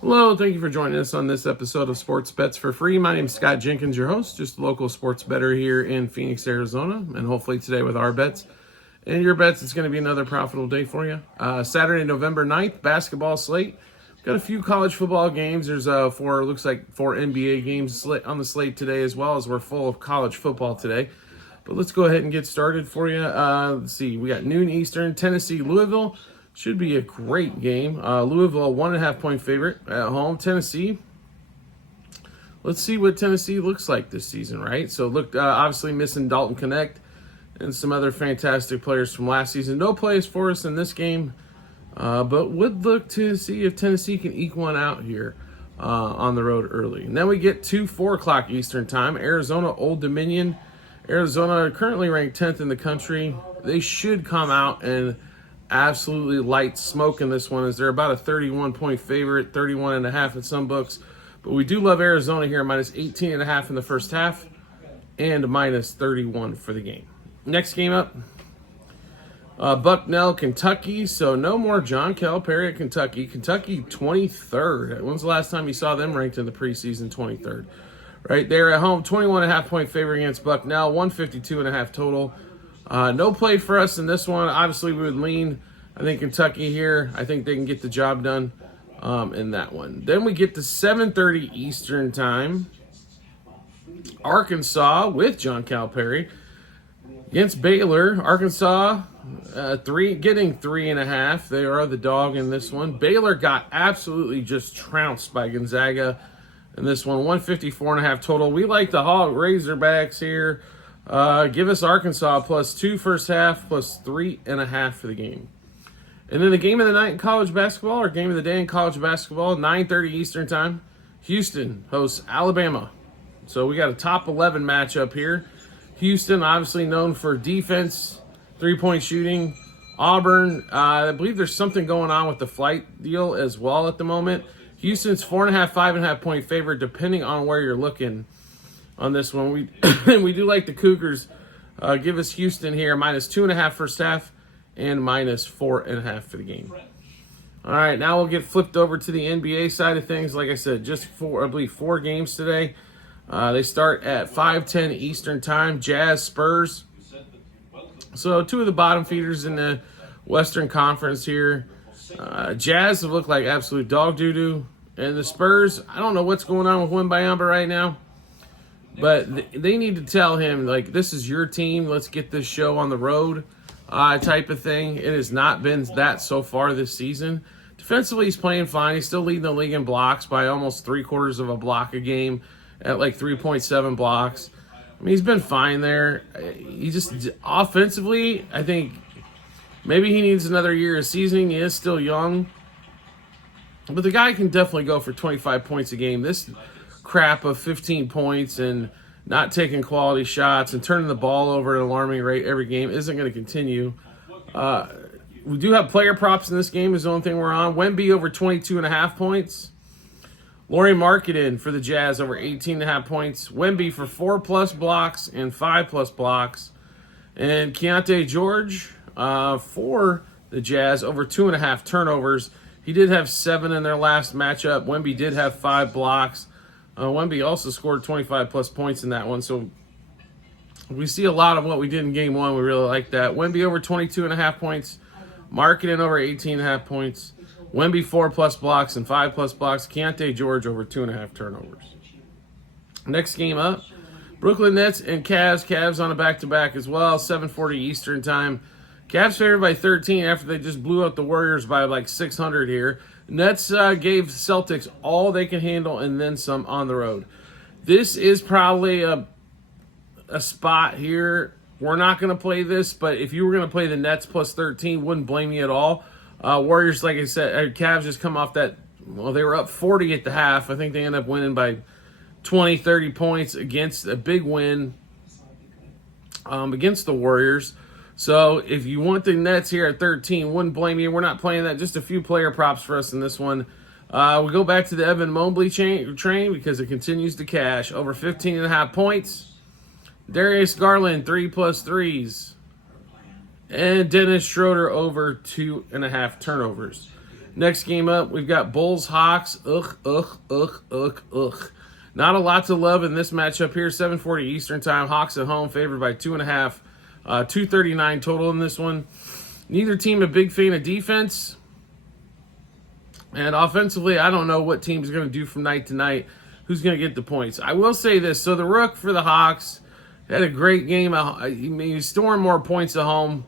Hello, thank you for joining us on this episode of Sports Bets for Free. My name is Scott Jenkins, your host, just a local sports bettor here in Phoenix, Arizona, and hopefully today with our bets and your bets, it's going to be another profitable day for you. Saturday, November 9th, basketball slate. Got a few college football games. There's four NBA games on the slate today, as well as we're full of college football today. But let's go ahead and get started for you. Let's see, we got noon Eastern, Tennessee, Louisville. Should be a great game. Louisville, 1.5 point favorite at home. Tennessee. Let's see what Tennessee looks like this season, right? So, look, obviously missing Dalton Knecht and some other fantastic players from last season. No plays for us in this game, but would look to see if Tennessee can eke one out here on the road early. And then we get to 4 o'clock Eastern time. Arizona, Old Dominion. Arizona currently ranked 10th in the country. They should come out and absolutely light smoke in this one, as they're about a 31-point favorite, 31.5 in some books. But we do love Arizona here, minus 18.5 in the first half and minus 31 for the game. Next game up, Bucknell, Kentucky. So no more John Calipari at Kentucky. Kentucky 23rd. When's the last time you saw them ranked in the preseason? 23rd. Right, they're at home, 21.5 point favorite against Bucknell, 152.5 total. No play for us in this one. Obviously, we would lean, I think, Kentucky here. I think they can get the job done in that one. Then we get to 7:30 Eastern time. Arkansas with John Calipari against Baylor. Arkansas getting 3.5. They are the dog in this one. Baylor got absolutely just trounced by Gonzaga in this one. 154.5 total. We like the Hog Razorbacks here. Give us Arkansas +2 first half, +3.5 for the game. And then the game of the night in college basketball, or game of the day in college basketball, 9:30 Eastern time. Houston hosts Alabama. So we got a top 11 matchup here. Houston, obviously known for defense, three-point shooting. Auburn, I believe there's something going on with the flight deal as well at the moment. Houston's 4.5, 5.5 point favorite, depending on where you're looking on this one. We do like the Cougars. Give us Houston here, minus 2.5 first half and minus 4.5 for the game. All right, now we'll get flipped over to the NBA side of things. Like I said, just four games today. They start at 5:10 Eastern time. Jazz, Spurs. So two of the bottom feeders in the Western Conference here. Jazz have looked like absolute dog doo-doo. And the Spurs, I don't know what's going on with Wembanyama right now. But they need to tell him, like, this is your team. Let's get this show on the road type of thing. It has not been that so far this season. Defensively, he's playing fine. He's still leading the league in blocks by almost 3/4 of a block a game at like 3.7 blocks. I mean, he's been fine there. He just, offensively, I think maybe he needs another year of seasoning. He is still young. But the guy can definitely go for 25 points a game. This crap of 15 points and not taking quality shots and turning the ball over at an alarming rate every game isn't going to continue. We do have player props in this game is the only thing we're on. Wemby over 22.5 points. Lauri Markkanen for the Jazz over 18.5 points. Wemby for 4+ blocks and 5+ blocks. And Keontae George for the Jazz over 2.5 turnovers. He did have 7 in their last matchup. Wemby did have 5 blocks. Wemby also scored 25+ points in that one. So we see a lot of what we did in game one. We really like that. Wemby over 22.5 points. Markkanen over 18.5 points. Wemby 4+ blocks and 5+ blocks. Keontae George over 2.5 turnovers. Next game up, Brooklyn Nets and Cavs. Cavs on a back-to-back as well. 7:40 Eastern time. Cavs favored by 13 after they just blew out the Warriors by like 600 here. Nets gave Celtics all they can handle and then some on the road. This is probably a spot here. We're not going to play this, but if you were going to play the Nets +13, wouldn't blame you at all. Warriors, like I said, Cavs just come off that, well, they were up 40 at the half. I think they ended up winning by 20, 30 points against a big win against the Warriors. So if you want the Nets here at 13, wouldn't blame you. We're not playing that. Just a few player props for us in this one. We go back to the Evan Mobley train because it continues to cash. Over 15.5 points. Darius Garland, 3+ threes. And Dennis Schroeder over 2.5 turnovers. Next game up, we've got Bulls Hawks. Ugh. Not a lot to love in this matchup here. 7:40 Eastern time. Hawks at home, favored by 2.5. 239 total in this one. Neither team a big fan of defense. And offensively, I don't know what team's going to do from night to night. Who's going to get the points? I will say this. So the Rook for the Hawks had a great game. He stormed more points at home.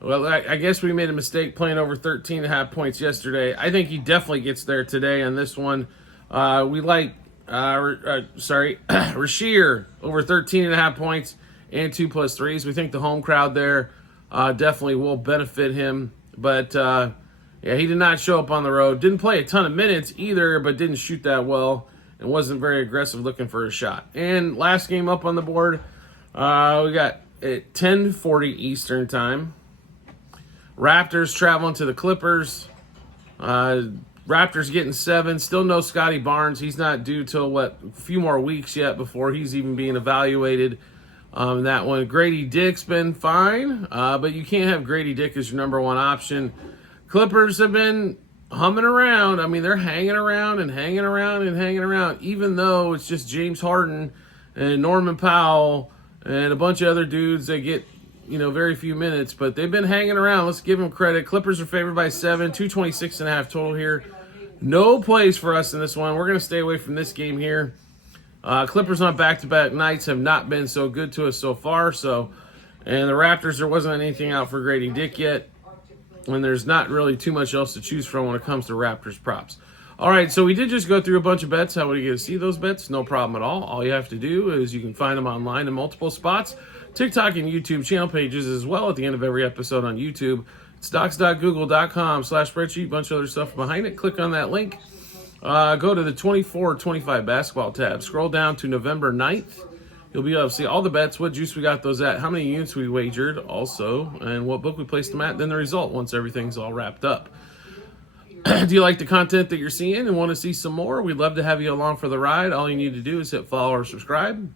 Well, I guess we made a mistake playing over 13.5 points yesterday. I think he definitely gets there today on this one. We like, Rasheer over 13.5 points and 2 plus 3s. We think the home crowd there definitely will benefit him. But, yeah, he did not show up on the road. Didn't play a ton of minutes either, but didn't shoot that well and wasn't very aggressive looking for a shot. And last game up on the board, we got at 10:40 Eastern time. Raptors traveling to the Clippers. Raptors getting 7. Still no Scotty Barnes. He's not due till, a few more weeks yet before he's even being evaluated. That one. Grady Dick's been fine, but you can't have Grady Dick as your number one option. Clippers have been humming around. I mean, they're hanging around, even though it's just James Harden and Norman Powell and a bunch of other dudes that get, very few minutes, but they've been hanging around. Let's give them credit. Clippers are favored by 7, 226.5 total here. No plays for us in this one. We're going to stay away from this game here. Clippers on back-to-back nights have not been so good to us so far. And the Raptors, there wasn't anything out for Grady Dick yet. And there's not really too much else to choose from when it comes to Raptors props. All right, so we did just go through a bunch of bets. How would you get to see those bets? No problem at all. All you have to do is you can find them online in multiple spots. TikTok and YouTube channel pages as well at the end of every episode on YouTube. It's docs.google.com/spreadsheet, bunch of other stuff behind it. Click on that link. Go to the 24-25 basketball tab. Scroll down to November 9th. You'll be able to see all the bets, what juice we got those at, how many units we wagered also, and what book we placed them at, then the result once everything's all wrapped up. Do you like the content that you're seeing and want to see some more? We'd love to have you along for the ride. All you need to do is hit follow or subscribe,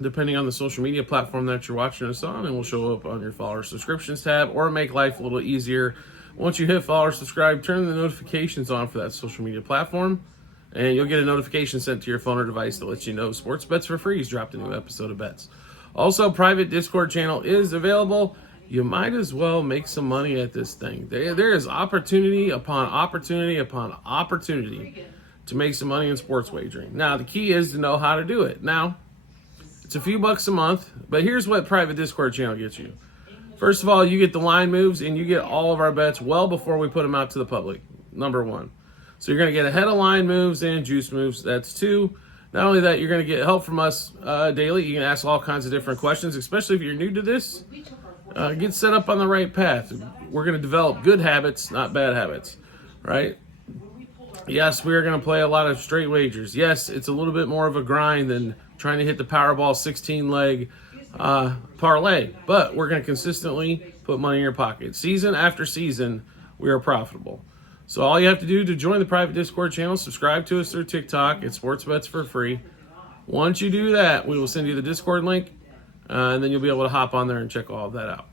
depending on the social media platform that you're watching us on, and we'll show up on your follow or subscriptions tab, or make life a little easier. Once you hit follow or subscribe, turn the notifications on for that social media platform, and you'll get a notification sent to your phone or device that lets you know Sports Bets for Free has dropped a new episode of Bets. Also, private Discord channel is available. You might as well make some money at this thing. There is opportunity upon opportunity upon opportunity to make some money in sports wagering. Now, the key is to know how to do it. Now, it's a few bucks a month, but here's what private Discord channel gets you. First of all, you get the line moves, and you get all of our bets well before we put them out to the public, number one. So you're going to get ahead of line moves and juice moves. That's 2. Not only that, you're going to get help from us daily. You can ask all kinds of different questions, especially if you're new to this. Get set up on the right path. We're going to develop good habits, not bad habits, right? Yes, we're going to play a lot of straight wagers. Yes, it's a little bit more of a grind than trying to hit the Powerball 16-leg parlay, but we're going to consistently put money in your pocket. Season after season, we are profitable. So all you have to do to join the private Discord channel, subscribe to us through TikTok at Sports Bets for Free. Once you do that, we will send you the Discord link, and then you'll be able to hop on there and check all of that out.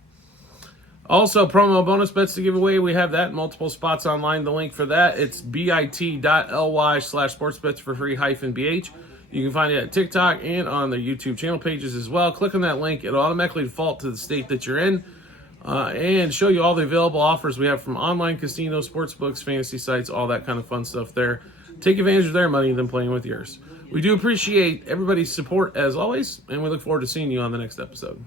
Also, promo bonus bets to give away. We have that in multiple spots online. The link for that, it's bit.ly/sportsbetsforfree-bh. You can find it at TikTok and on the YouTube channel pages as well. Click on that link. It'll automatically default to the state that you're in and show you all the available offers we have from online casino, sports books, fantasy sites, all that kind of fun stuff there. Take advantage of their money and then playing with yours. We do appreciate everybody's support as always, and we look forward to seeing you on the next episode.